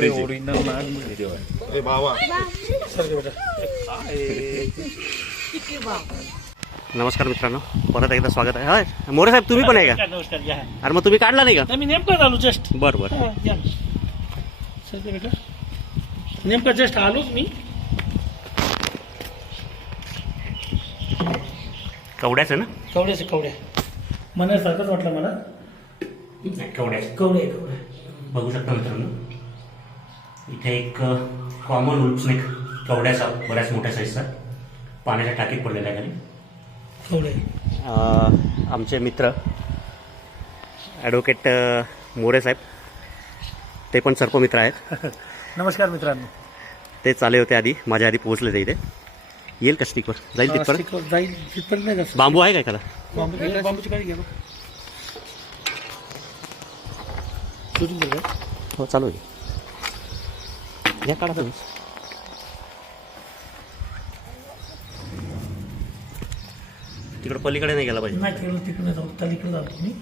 Original नाग अरे नमस्कार मित्रांनो परत एकदा स्वागत आहे. हाय मोरे साहेब तुम्ही पण आहे का? नमस्कार या. अरे मग तुम्ही काढला नाही का? नाही, मी नेमकं आलो जस्ट बरं बरं. या. सध्या बेटा नेमकं जस्ट आलोच मी. कवड्याच आहे ना? कवड्याचे कवड्या. मनासारखंच वाटलं मला. कवड्याच कवडे कवडे बघू शकता मित्रांनो. इथे एक कॉमन उल्पस्नेक कवड्याचा बऱ्याच मोठ्या साईजचा पाण्याच्या टाकीत पडलेला आहे खाली. आमचे मित्र ॲडव्होकेट मोरे साहेब ते पण सर्पमित्र आहेत. नमस्कार मित्रांनो. ते चाले होते आधी माझ्या आधी पोहोचले ते इथे. येईल का स्टिकवर जाईल तिथपर्यंत? जाईल तिथपर्यंत नाही जास्त बांबू आहे का एखादा? बांबू बांबूची गाडी घ्या? हो चालू आहे. या काढा तुम्ही. तिकडं पलीकडे नाही गेला पाहिजे. नाही तिकडे तिकडे जाऊ तलीकडे जाऊ तुम्ही.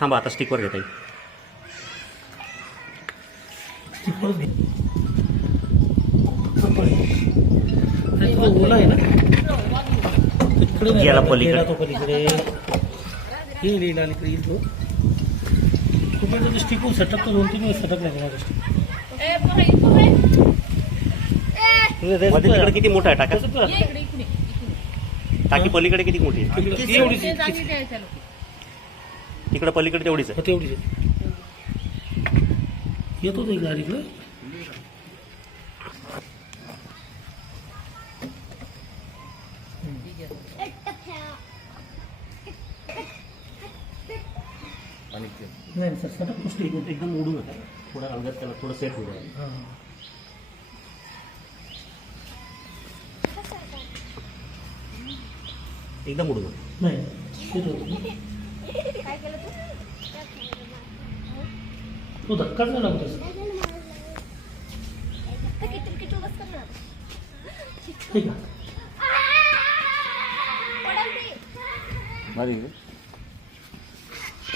थांबा आता स्टिकवर घेता येईल. तिकडे घे. ओला आहे ना? तिकडे गेला. पलीकडे. गेला तो पलीकडे. येईल येईल अलीकडे येईल तो. त्याची स्टिकून सटक तो दोन तीन वेळेस सटक नाही किती मोठा आहे टाका. टाकी पलीकडे किती मोठी आहे? तिकडे पलीकडे तेवढीच आहे. तेवढीच आहे. येतो तो इकडे अलीकडे आणि ते नाही सर सटक तो स्टिक एकदम उडून होता थोडा अंगात त्याला थोडं सेट होईल हां. एकदम उडून होतं नाही. तेच होतं. तो? धक्काच नाही लागत. ठीक आहे.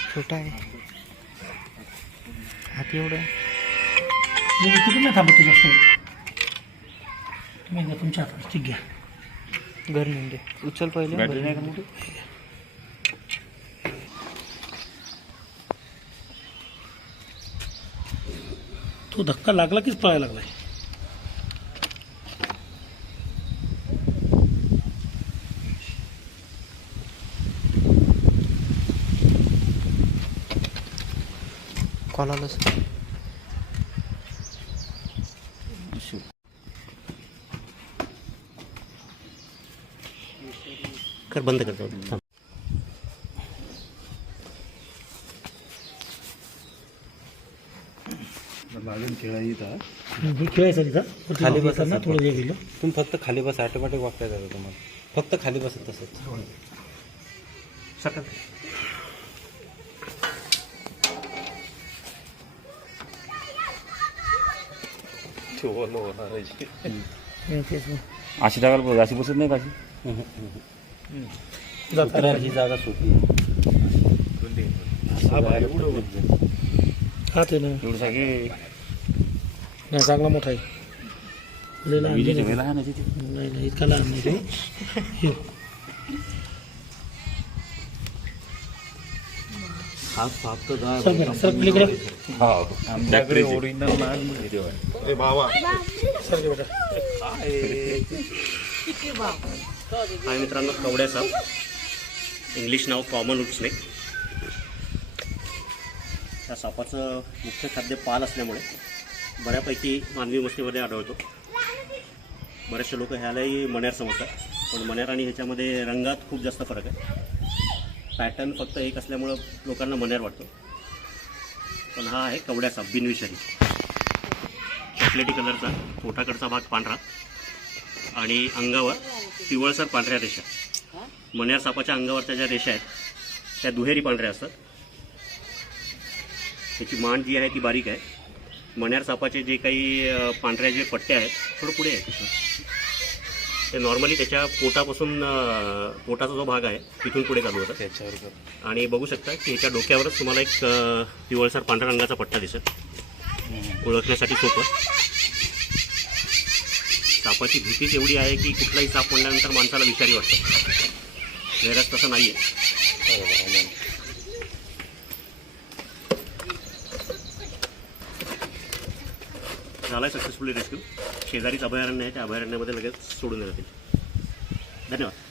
छोटा आहे. हात एवढं? मी तिकडे नाही थांबत जास्त तुम्ही एकदा तुमच्या हातात ठीक घ्या. घर नेऊन दे. उचल पहिले बॅटरी नाही का मोठी? तो धक्का लागला कीच पळायला लागलाय? कॉल आलाच कर बंद कर जाऊ दे. थांब. लागेल खेळा इथं हे खेळायचं तिथं वरती खाली बसायचं करणार, थोडं हे गेलं तुम्ही फक्त खाली बस ऑटोमॅटिक वागता जातं तुम्हाला फक्त खाली बसत तसंच सरका. हे तेच मग. अशी पाहिजे अशी बसत नाही का ही जागा सोपी आहे. हा ते नाही चांगला मोठा आहे. लहान नाही. इतका लहान नाही. आमच्याकडे ओरिजिनल बाबा सर बेटा हाय मित्रांनो कवड्या साप. इंग्लिश नाव कॉमन उल्पस्नेक त्या सापाचं मुख्य खाद्य पाल असल्यामुळे बऱ्यापैकी मानवी वस्तीमध्ये आढळतो. बरेचसे लोक ह्यालाही मण्यार समजतात. पण मण्यार आणि ह्याच्यामध्ये रंगात खूप जास्त फरक आहे. पॅटर्न फक्त एक असल्यामुळं लोकांना मण्यार वाटतो. पण हा आहे कवड्या साप बिनविषारी. चॉकलेटी कलरचा पोटाकडचा भाग पांढरा आणि अंगावर पिवळसर पांढऱ्या रेषा. मण्यार सापाच्या अंगावरच्या ज्या रेषा आहेत त्या दुहेरी पांढऱ्या असतात. त्याची मान जी आहे ती बारीक आहे. मण्यार सापाचे जे काही पांढऱ्या जे पट्ट्या आहेत थोडं पुढे आहेत ते नॉर्मली त्याच्या पोटापासून अं, पोटाचा जो भाग आहे तिथून पुढे चालू होतं. त्याच्यावर. आणि बघू शकता की ह्याच्या डोक्यावरच तुम्हाला एक अं, पिवळसर पांढऱ्या रंगाचा पट्टा दिसत ओळखण्यासाठी सोपं. सापाची भीतीच एवढी आहे की कुठलाही साप म्हणल्यानंतर माणसाला विषारी वाटतं. वेरस तसं नाही आहे. झाला सक्सेसफुली रेस्क्यू शेजारीच अभयारण्य आहे त्या अभयारण्यामध्ये लगेच सोडून देण्यात येईल. धन्यवाद.